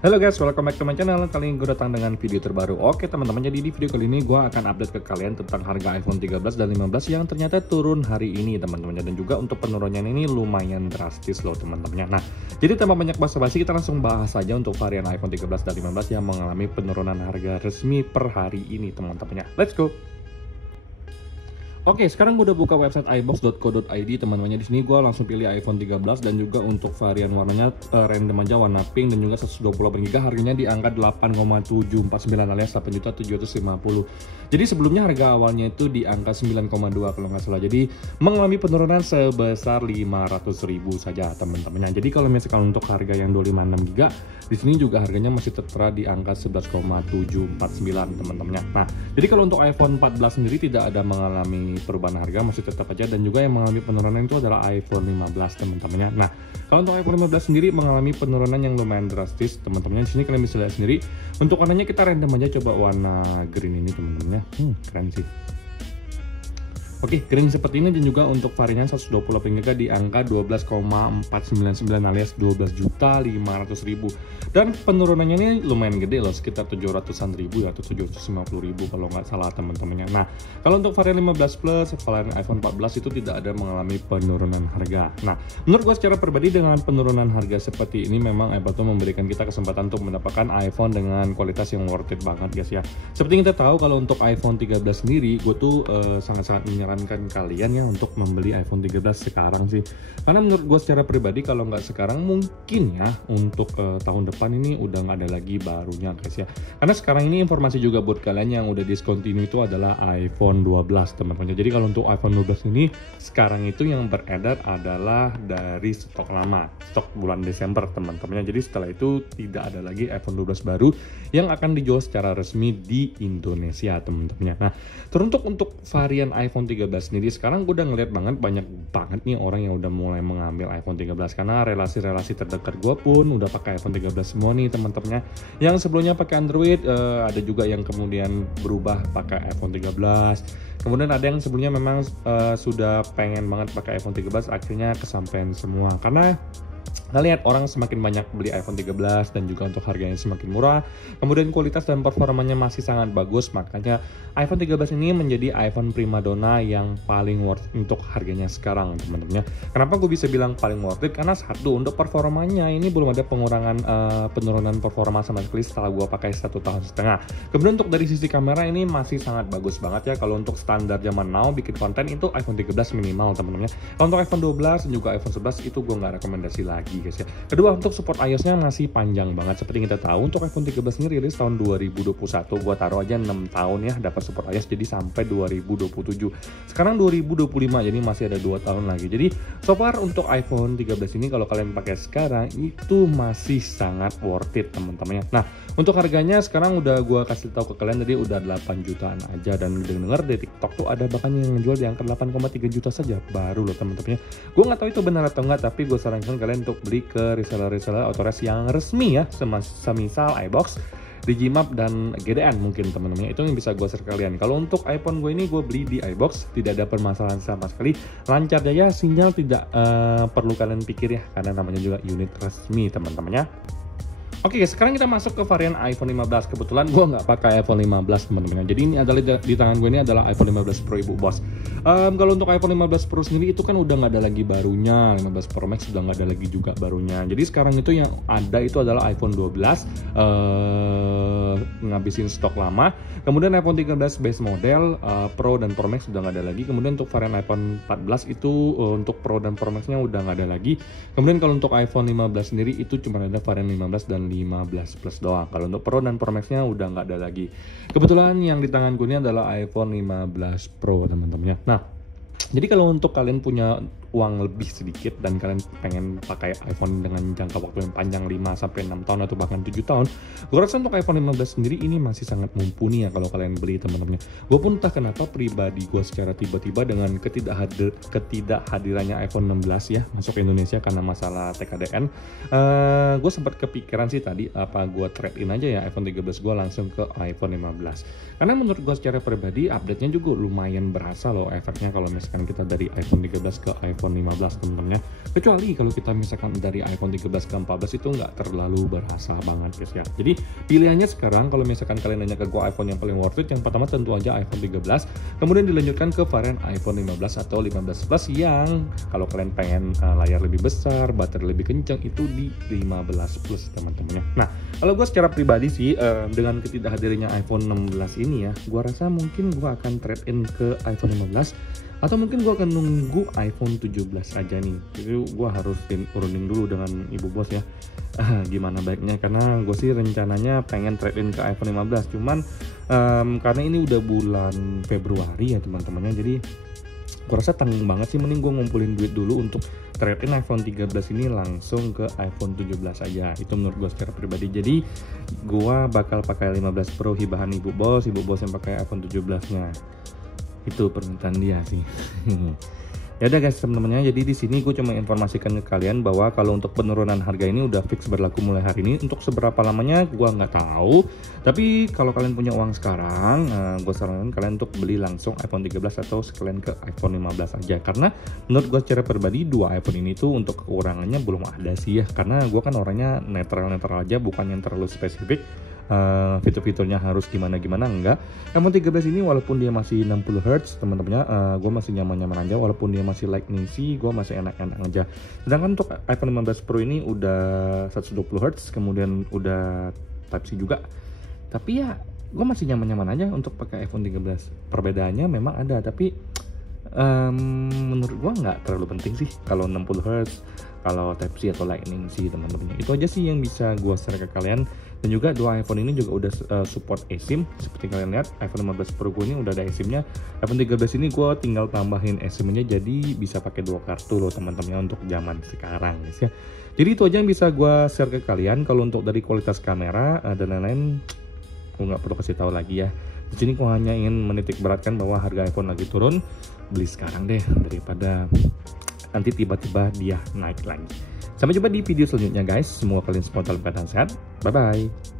Halo guys, welcome back to my channel. Kali ini gue datang dengan video terbaru. Oke teman-teman, jadi di video kali ini gue akan update ke kalian tentang harga iPhone 13 dan 15 yang ternyata turun hari ini teman-teman. Dan juga untuk penurunannya ini lumayan drastis loh teman-teman. Nah, jadi tanpa banyak basa-basi kita langsung bahas saja untuk varian iPhone 13 dan 15 yang mengalami penurunan harga resmi per hari ini teman-teman. Let's go! Oke, sekarang gue udah buka website ibox.co.id teman-teman. Di sini gue langsung pilih iPhone 13 dan juga untuk varian warnanya random aja warna pink dan juga 128 GB harganya di angka 8,749 alias 8.750. Jadi sebelumnya harga awalnya itu di angka 9,2 kalau nggak salah. Jadi mengalami penurunan sebesar 500.000 saja teman-teman. Jadi kalau misalkan untuk harga yang 256 GB di sini juga harganya masih tertera di angka 11,749 teman-teman. Nah, jadi kalau untuk iPhone 14 sendiri tidak ada mengalami perubahan harga, masih tetap aja, dan juga yang mengalami penurunan itu adalah iPhone 15 teman-temannya. Nah, kalau untuk iPhone 15 sendiri mengalami penurunan yang lumayan drastis teman-temannya. Di sini kalian bisa lihat sendiri. Untuk warnanya kita random aja, coba warna green ini teman-temannya. Keren sih. Oke, green seperti ini, dan juga untuk varian 128 GB di angka 12,499 alias 12.500.000. Dan penurunannya ini lumayan gede loh, sekitar 700-an ribu ya, atau 750.000 kalau nggak salah teman-temannya. Nah, kalau untuk varian 15 Plus, varian iPhone 14 itu tidak ada mengalami penurunan harga. Nah, menurut gue secara pribadi dengan penurunan harga seperti ini memang Apple tuh memberikan kita kesempatan untuk mendapatkan iPhone dengan kualitas yang worth it banget guys ya. Seperti kita tahu kalau untuk iPhone 13 sendiri, gue tuh sangat-sangat menyarankan kalian ya untuk membeli iPhone 13 sekarang sih, karena menurut gue secara pribadi kalau nggak sekarang mungkin ya untuk tahun depan ini udah nggak ada lagi barunya guys ya. Karena sekarang ini informasi juga buat kalian yang udah discontinue itu adalah iPhone 12 teman-teman. Jadi kalau untuk iPhone 12 ini sekarang itu yang beredar adalah dari stok lama, stok bulan Desember teman-teman. Jadi setelah itu tidak ada lagi iPhone 12 baru yang akan dijual secara resmi di Indonesia teman-teman. Nah, teruntuk untuk varian iPhone 13 sendiri sekarang gue udah ngeliat banyak banget nih orang yang udah mulai mengambil iPhone 13, karena relasi-relasi terdekat gue pun udah pakai iPhone 13 semua nih teman-temannya. Yang sebelumnya pakai Android, ada juga yang kemudian berubah pakai iPhone 13. Kemudian ada yang sebelumnya memang sudah pengen banget pakai iPhone 13, akhirnya kesampaian semua karena lihat orang semakin banyak beli iPhone 13 dan juga untuk harganya semakin murah, kemudian kualitas dan performanya masih sangat bagus, makanya iPhone 13 ini menjadi iPhone primadona yang paling worth untuk harganya sekarang teman-teman. Kenapa gue bisa bilang paling worth it? Karena satu, untuk performanya ini belum ada penurunan performa sama sekali setelah gue pakai 1,5 tahun. Kemudian untuk dari sisi kamera ini masih sangat bagus banget ya. Kalau untuk standar zaman now bikin konten itu iPhone 13 minimal teman-teman. Kalau untuk iPhone 12 dan juga iPhone 11 itu gue nggak rekomendasi lagi guys ya. Kedua, untuk support iOS-nya masih panjang banget. Seperti kita tahu untuk iPhone 13 ini rilis tahun 2021, gua taruh aja 6 tahun ya dapat support iOS, jadi sampai 2027. Sekarang 2025, jadi masih ada 2 tahun lagi. Jadi so far untuk iPhone 13 ini kalau kalian pakai sekarang itu masih sangat worth it teman-teman. Nah, untuk harganya sekarang udah gua kasih tahu ke kalian tadi udah 8 jutaan aja, dan denger di TikTok tuh ada bahkan yang menjual di angka 8,3 juta saja baru loh teman-teman. Gua nggak tahu itu benar atau enggak, tapi gue sarankan kalian untuk beli ke reseller authorized yang resmi ya, semisal iBox, Digimap, dan GDN mungkin teman-teman. Itu yang bisa gue share kalian. Kalau untuk iPhone gue ini gue beli di iBox, tidak ada permasalahan sama sekali, lancar aja, sinyal tidak perlu kalian pikir ya, karena namanya juga unit resmi teman-temannya. Oke, sekarang kita masuk ke varian iPhone 15. Kebetulan gue nggak pakai iPhone 15 teman-teman. Jadi ini adalah di tangan gue ini adalah iPhone 15 Pro ibu bos. Kalau untuk iPhone 15 Pro sendiri itu kan udah nggak ada lagi barunya. 15 Pro Max sudah nggak ada lagi juga barunya. Jadi sekarang itu yang ada itu adalah iPhone 12 ngabisin stok lama. Kemudian iPhone 13 base model Pro dan Pro Max sudah nggak ada lagi. Kemudian untuk varian iPhone 14 itu untuk Pro dan Pro Max-nya udah nggak ada lagi. Kemudian kalau untuk iPhone 15 sendiri itu cuma ada varian 15 dan 15 Plus doang. Kalau untuk Pro dan Pro Max-nya udah nggak ada lagi. Kebetulan yang di tangan gue ini adalah iPhone 15 Pro teman-teman. Nah, jadi kalau untuk kalian punya uang lebih sedikit dan kalian pengen pakai iPhone dengan jangka waktu yang panjang 5-6 tahun atau bahkan 7 tahun, gue rasa untuk iPhone 15 sendiri ini masih sangat mumpuni ya kalau kalian beli teman-teman. Gue pun entah kenapa pribadi gue secara tiba-tiba dengan ketidakhadirannya iPhone 16 ya masuk ke Indonesia karena masalah TKDN, gue sempat kepikiran sih tadi apa gue trade in aja ya iPhone 13 gue langsung ke iPhone 15. Karena menurut gue secara pribadi update-nya juga lumayan berasa loh efeknya kalau misalkan kita dari iPhone 13 ke iPhone iPhone 15 teman-teman ya. Kecuali kalau kita misalkan dari iPhone 13 ke 14 itu nggak terlalu berasa banget guys ya. Jadi pilihannya sekarang kalau misalkan kalian nanya ke gua iPhone yang paling worth it, yang pertama tentu aja iPhone 13, kemudian dilanjutkan ke varian iPhone 15 atau 15 Plus yang kalau kalian pengen layar lebih besar, baterai lebih kencang itu di 15 Plus teman-teman ya. Nah, kalau gua secara pribadi sih dengan ketidakhadirnya iPhone 16 ini ya, gua rasa mungkin gua akan trade in ke iPhone 15 atau mungkin gue akan nunggu iPhone 17 aja nih. Jadi gue harus urunin dulu dengan ibu bos ya gimana baiknya, karena gue sih rencananya pengen trade in ke iPhone 15, cuman karena ini udah bulan Februari ya teman-temannya, jadi gue rasa tanggung banget sih, mending gue ngumpulin duit dulu untuk trade in iPhone 13 ini langsung ke iPhone 17 aja. Itu menurut gue secara pribadi. Jadi gue bakal pakai 15 Pro hibahan ibu bos yang pakai iPhone 17 nya. Itu permintaan dia sih. Ya udah guys teman-temannya, jadi di sini gue cuma informasikan ke kalian bahwa kalau untuk penurunan harga ini udah fix berlaku mulai hari ini. Untuk seberapa lamanya gue nggak tahu, tapi kalau kalian punya uang sekarang, gue sarankan kalian untuk beli langsung iPhone 13 atau sekalian ke iPhone 15 aja, karena menurut gue secara pribadi dua iPhone ini tuh untuk kekurangannya belum ada sih ya, karena gue kan orangnya netral aja, bukan yang terlalu spesifik fitur-fiturnya harus gimana-gimana, enggak. iPhone 13 ini walaupun dia masih 60 Hz teman-temannya, gue masih nyaman-nyaman aja, walaupun dia masih Lightning C, gue masih enak-enak aja. Sedangkan untuk iPhone 15 Pro ini udah 120 Hz, kemudian udah Type C juga, tapi ya gue masih nyaman-nyaman aja untuk pakai iPhone 13. Perbedaannya memang ada, tapi menurut gua nggak terlalu penting sih kalau 60 Hz, kalau Type C atau Lightning C teman-teman. Itu aja sih yang bisa gua share ke kalian. Dan juga dua iPhone ini juga udah support eSIM. Seperti kalian lihat iPhone 15 Pro gue ini udah ada eSIM-nya. iPhone 13 ini gua tinggal tambahin eSIM-nya, jadi bisa pakai dua kartu loh teman-teman untuk zaman sekarang guys ya. Jadi itu aja yang bisa gua share ke kalian. Kalau untuk dari kualitas kamera dan lain-lain, gua nggak perlu kasih tahu lagi ya. Di sini gua hanya ingin menitik beratkan bahwa harga iPhone lagi turun. Beli sekarang deh daripada nanti tiba-tiba dia naik lagi. Sampai jumpa di video selanjutnya guys. Semoga kalian semua dalam keadaan sehat. Bye bye.